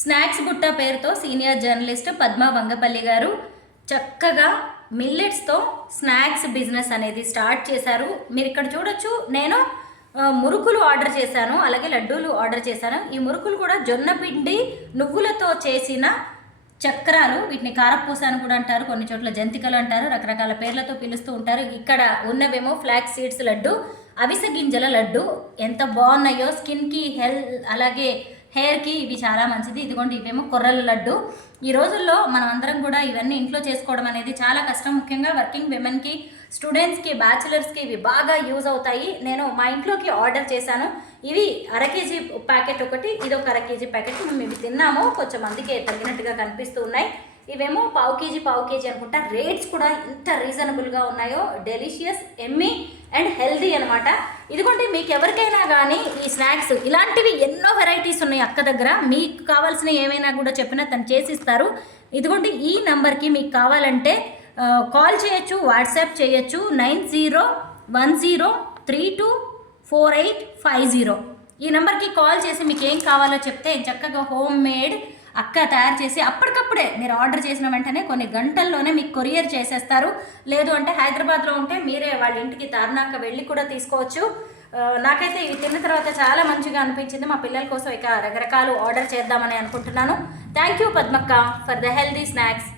Snacks బుట్ట పేరుతో senior journalist Padma Vangapalli గారు చక్కగా మిల్లెట్స్తో స్నాక్స్ బిజినెస్ అనేది స్టార్ట్ చేశారు. మీరు ఇక్కడ చూడొచ్చు నేను మురుకులు ఆర్డర్ చేశాను అలాగే లడ్డూలు ఆర్డర్ చేశాను. ఈ మురుకులు కూడా జొన్న పిండి నువ్వులతో చేసిన చక్రాలు వీటిని కారపూస అని కూడా అంటారు కొన్ని చోట్ల జంతికలు అంటారు రకరకాల పేర్లతో పిలుస్తూ ఉంటారు. ఇక్కడ ఉన్నవేమో ఫ్లాక్ సీడ్స్ లడ్డు అవిసె గింజల లడ్డు ఎంత బాగున్నాయో స్కిన్కి హెల్త్ అలాగే హెయిర్కి ఇవి చాలా మంచిది. ఇదిగోండి ఇవేమో కొర్రల లడ్డు. ఈ రోజుల్లో మనం అందరం కూడా ఇవన్నీ ఇంట్లో చేసుకోవడం అనేది చాలా కష్టం. ముఖ్యంగా వర్కింగ్ విమెన్కి స్టూడెంట్స్కి బ్యాచిలర్స్కి ఇవి బాగా యూజ్ అవుతాయి. నేను మా ఇంట్లోకి ఆర్డర్ చేశాను. ఇవి అర కేజీ ప్యాకెట్ ఒకటి ఇది ఒక అర కేజీ ప్యాకెట్ మేము ఇవి తిన్నాము. కొంచెం మందికి తగినట్టుగా కనిపిస్తూ ఉన్నాయి. ఇవేమో పావు కేజీ పావు కేజీ అనుకుంటా. రేట్స్ కూడా ఎంత రీజనబుల్గా ఉన్నాయో డెలిషియస్ ఎమ్మీ అండ్ హెల్దీ అనమాట ఇదిగోండి మీకు ఎవరికైనా కానీ ఈ స్నాక్స్ ఇలాంటివి ఎన్నో వెరైటీస్ ఉన్నాయి అక్క దగ్గర. మీకు కావాల్సిన ఏమైనా కూడా చెప్పినా తను చేసిస్తారు. ఇదిగోండి ఈ నెంబర్కి మీకు కావాలంటే కాల్ చేయొచ్చు వాట్సాప్ చేయొచ్చు. Nine zero one zero three two four eight five zero. ఈ నెంబర్కి కాల్ చేసి మీకు ఏం కావాలో చెప్తే చక్కగా హోమ్ మేడ్ అక్క తయారు చేసి అప్పటికప్పుడే మీరు ఆర్డర్ చేసిన వెంటనే కొన్ని గంటల్లోనే మీకు కొరియర్ చేసేస్తారు. లేదు అంటే హైదరాబాద్లో ఉంటే మీరే వాళ్ళ ఇంటికి తార్నాక వెళ్ళి కూడా తీసుకోవచ్చు. నాకైతే ఇవి తిన్న తర్వాత చాలా మంచిగా అనిపించింది. మా పిల్లల కోసం ఇక రకరకాలు ఆర్డర్ చేద్దామని అనుకుంటున్నాను. థ్యాంక్ యూ పద్మక్క ఫర్ ద హెల్దీ స్నాక్స్.